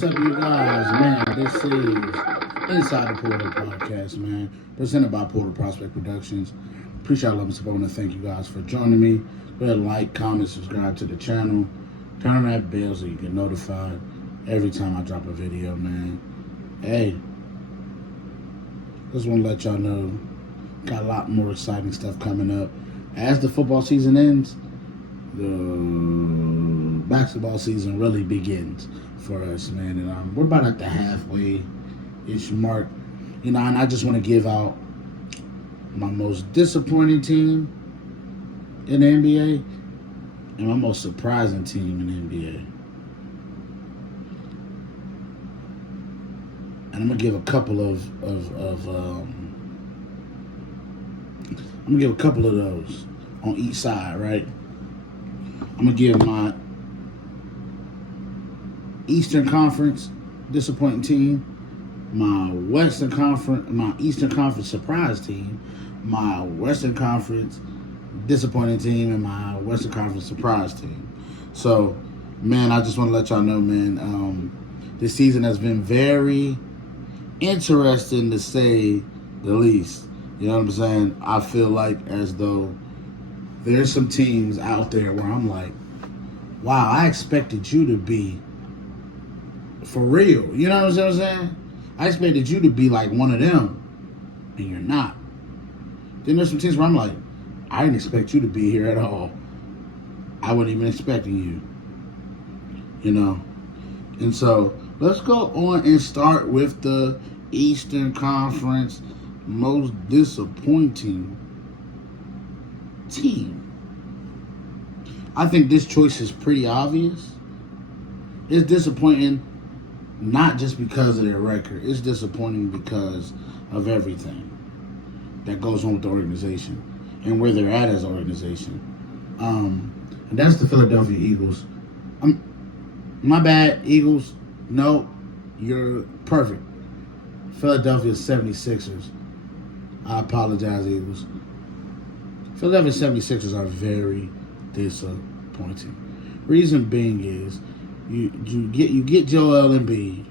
What's up, you guys? Man, this is Inside the Portal Podcast, man. Presented by Portal Prospect Productions. Appreciate love and support, and thank you guys for joining me. Go ahead and like, comment, subscribe to the channel. Turn on that bell so you get notified every time I drop a video, man. Hey, just want to let y'all know, got a lot more exciting stuff coming up. As the football season ends, the basketball season really begins for us, man. And we're about at the halfway-ish mark. You know, and I just want to give out my most disappointing team in the NBA and my most surprising team in the NBA. And I'm gonna give a couple of those on each side, right? I'm gonna give my Eastern Conference disappointing team, my Eastern Conference surprise team, my Western Conference disappointing team, and my Western Conference surprise team. So, man, I just want to let y'all know, man, this season has been very interesting to say the least. You know what I'm saying? I feel like as though there's some teams out there where I'm like, wow, I expected you to be for real. You know what I'm saying? I expected you to be like one of them, and you're not. Then there's some teams where I'm like, I didn't expect you to be here at all. I wasn't even expecting you. You know? And so, let's go on and start with the Eastern Conference most disappointing team. I think this choice is pretty obvious. It's disappointing not just because of their record. It's disappointing because of everything that goes on with the organization and where they're at as an organization. And that's the Philadelphia Eagles. My bad, Eagles. No, you're perfect. Philadelphia 76ers. I apologize, Eagles. Philadelphia 76ers are very disappointing. Reason being is you get Joel Embiid.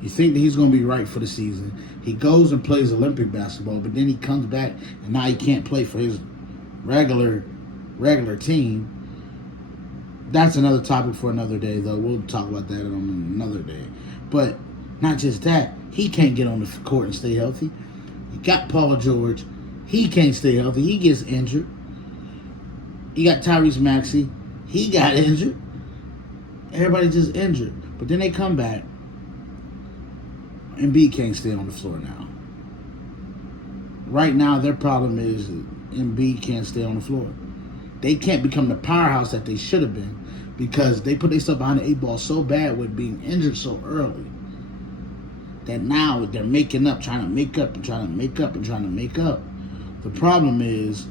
You think that he's going to be right for the season. He goes and plays Olympic basketball, but then he comes back and now he can't play for his regular team. That's another topic for another day, though. We'll talk about that on another day. But not just that, he can't get on the court and stay healthy. You got Paul George. He can't stay healthy. He gets injured. You got Tyrese Maxey. He got injured. Everybody just injured. But then they come back. Embiid can't stay on the floor now. Right now, their problem is Embiid can't stay on the floor. They can't become the powerhouse that they should have been because they put themselves behind the 8 ball so bad with being injured so early that now they're making up, trying to make up and trying to make up and trying to make up. The problem is,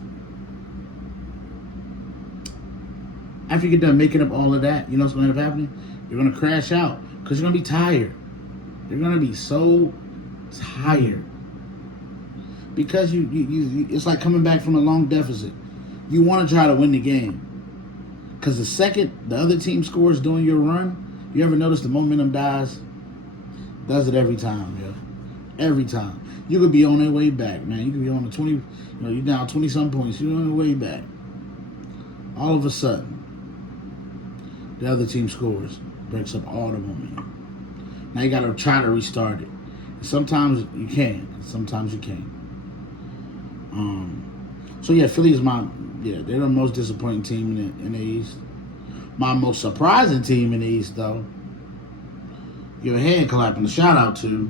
after you get done making up all of that, you know what's going to end up happening? You're going to crash out because you're going to be tired. You're going to be so tired because you it's like coming back from a long deficit. You want to try to win the game because the second the other team scores during your run, you ever notice the momentum dies? Does it every time, yo. Every time. You could be on their way back, man. You could be on the 20, you're down 20-some points. You're on your way back. All of a sudden, the other team scores, breaks up all the momentum. Now you got to try to restart it. And sometimes you can, and sometimes you can't. So yeah, Philly is they're the most disappointing team in the East. My most surprising team in the East, though, give a hand clap and a shout out to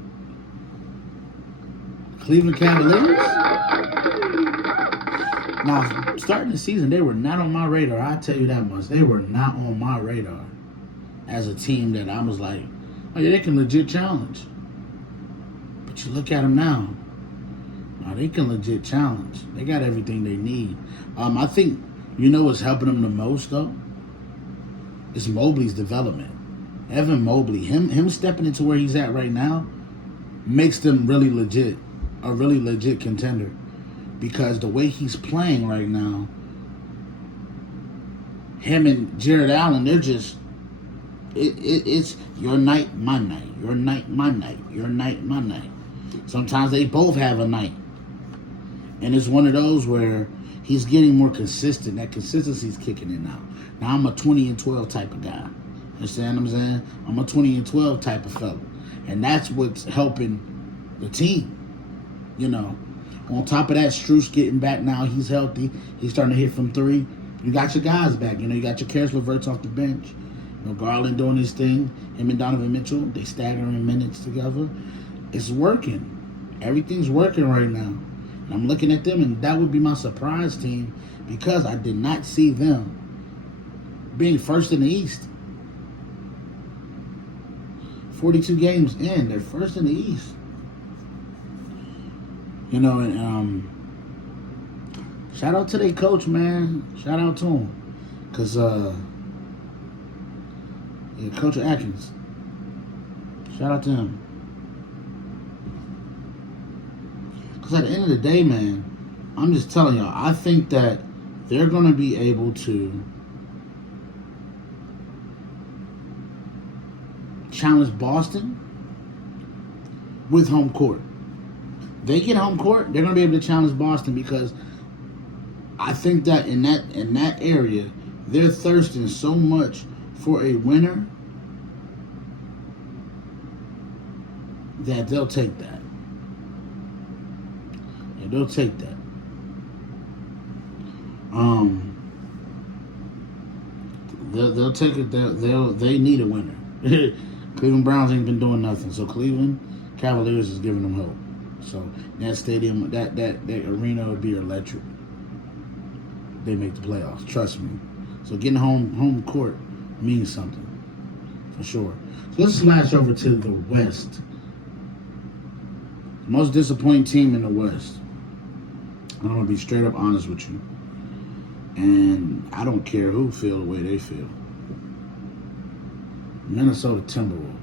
Cleveland Cavaliers. Now, starting the season, they were not on my radar. I'll tell you that much. They were not on my radar as a team that I was like, oh yeah, they can legit challenge. But you look at them now. Now they can legit challenge. They got everything they need. I think, you know what's helping them the most, though? It's Mobley's development. Evan Mobley, him stepping into where he's at right now makes them really legit, a really legit contender. Because the way he's playing right now, him and Jared Allen, they're just It's your night, my night. Your night, my night. Your night, my night. Sometimes they both have a night. And it's one of those where he's getting more consistent. That consistency's kicking in now. Now I'm a 20-12 type of guy. Understand what I'm saying? I'm a 20-12 type of fella. And that's what's helping the team. You know. On top of that, Strus getting back now. He's healthy. He's starting to hit from three. You got your guys back. You know, you got your Karis LeVerts off the bench. You know, Garland doing his thing. Him and Donovan Mitchell, they staggering minutes together. It's working. Everything's working right now. And I'm looking at them, and that would be my surprise team because I did not see them being first in the East. 42 games in, they're first in the East. You know, and shout out to their coach, man. Shout out to him. Because, Coach Atkins. Shout out to him. Because at the end of the day, man, I'm just telling y'all, I think that they're going to be able to challenge Boston with home court. They get home court, they're going to be able to challenge Boston because I think that in that area, they're thirsting so much for a winner that they'll take that. Yeah, they'll take that. They'll take it. They need a winner. Cleveland Browns ain't been doing nothing, so Cleveland Cavaliers is giving them hope. So that stadium, that arena would be electric. They make the playoffs, trust me. So getting home court means something, for sure. So let's slash over to the West. Most disappointing team in the West. I'm gonna be straight up honest with you, and I don't care who feel the way they feel. Minnesota Timberwolves.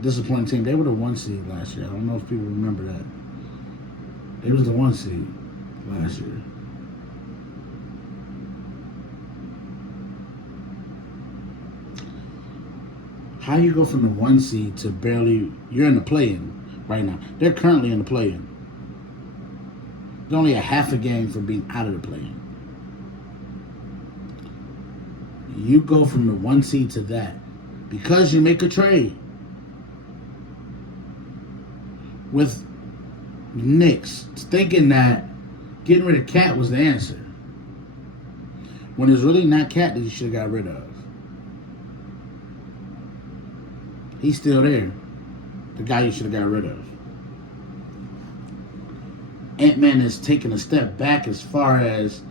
Disappointing team. They were the 1 seed last year. I don't know if people remember that. They was the 1 seed last year. How you go from the 1 seed to barely... You're in the play-in right now. They're currently in the play-in. They're only a half a game from being out of the play-in. You go from the 1 seed to that because you make a trade with Knicks, thinking that getting rid of Cat was the answer. When it's really not Cat that you should have got rid of. He's still there. The guy you should have got rid of. Ant-Man is taking a step back as far as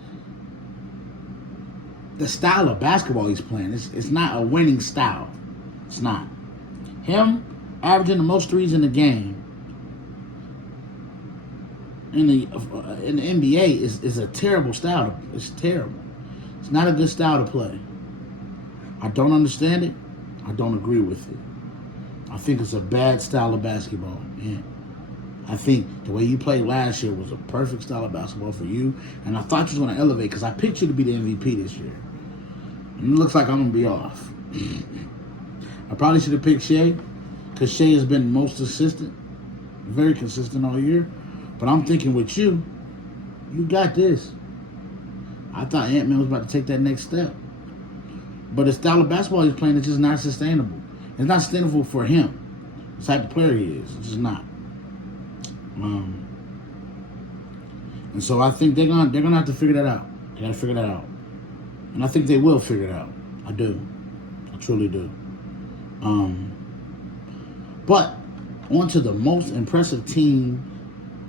the style of basketball he's playing. It's not a winning style. It's not. Him averaging the most threes in the game in the NBA is a terrible style. It's terrible. It's not a good style to play. I don't understand it. I don't agree with it. I think it's a bad style of basketball. Yeah. I think the way you played last year was a perfect style of basketball for you, and I thought you was going to elevate because I picked you to be the MVP this year. And it looks like I'm going to be off. I probably should have picked Shea because Shea has been most consistent, very consistent all year. But I'm thinking with you, you got this. I thought Ant-Man was about to take that next step. But the style of basketball he's playing is just not sustainable. It's not sustainable for him. The type of player he is. It's just not. And so I think they're gonna have to figure that out. They gotta figure that out. And I think they will figure it out. I do. I truly do. But on to the most impressive team,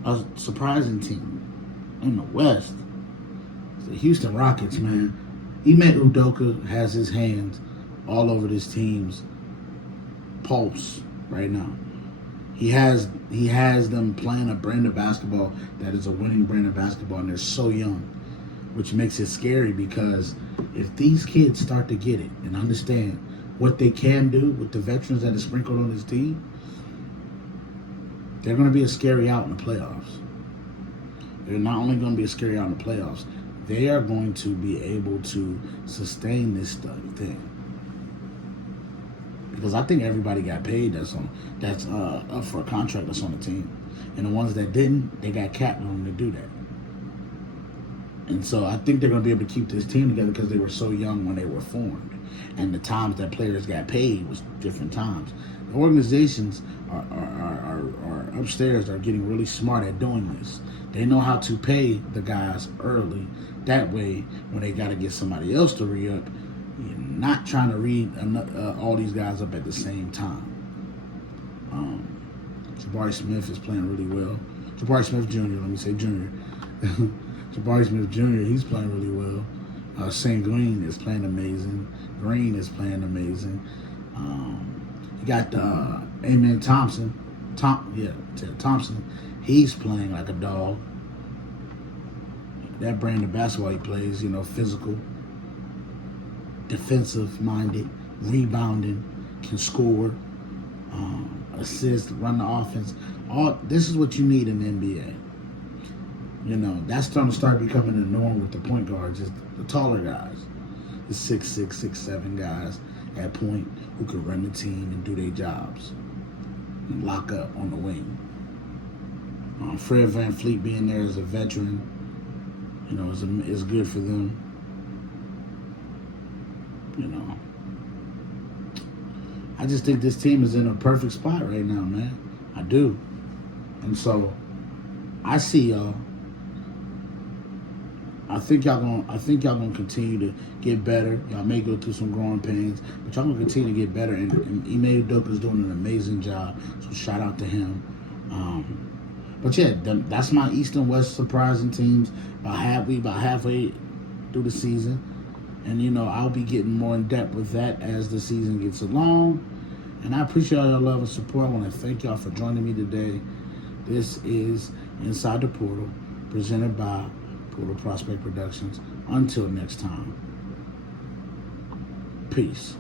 a surprising team in the West. It's the Houston Rockets, man. Ime Udoka has his hands all over this team's pulse right now. He has them playing a brand of basketball that is a winning brand of basketball, and they're so young, which makes it scary because if these kids start to get it and understand what they can do with the veterans that are sprinkled on this team, they're going to be a scary out in the playoffs. They're not only going to be a scary out in the playoffs, they are going to be able to sustain this thing. Because I think everybody got paid that's up for a contract that's on the team. And the ones that didn't, they got cap room to do that. And so I think they're going to be able to keep this team together because they were so young when they were formed. And the times that players got paid was different times. The organizations are upstairs are getting really smart at doing this. They know how to pay the guys early. That way, when they got to get somebody else to re-up, you're not trying to read all these guys up at the same time. Jabari Smith is playing really well. Jabari Smith Jr., let me say Jr. Jabari Smith Jr., he's playing really well. St. Green is playing amazing. Green is playing amazing. You got Amen Thompson. Thompson. He's playing like a dog. That brand of basketball he plays, physical, defensive-minded, rebounding, can score, assist, run the offense. This is what you need in the NBA. That's starting to start becoming the norm with the point guards, is the taller guys, the 6'6", 6'7" guys at point who can run the team and do their jobs and lock up on the wing. Fred VanVleet being there as a veteran, is good for them. I just think this team is in a perfect spot right now, man. I do. And so I see y'all. I think y'all gonna continue to get better. Y'all may go through some growing pains, but y'all gonna continue to get better. And Ime Udoka is doing an amazing job. So shout out to him. But yeah, that's my East and West surprising teams. About halfway through the season, and I'll be getting more in depth with that as the season gets along. And I appreciate all your love and support. I want to thank y'all for joining me today. This is Inside the Portal, presented by Portal Prospect Productions. Until next time, peace.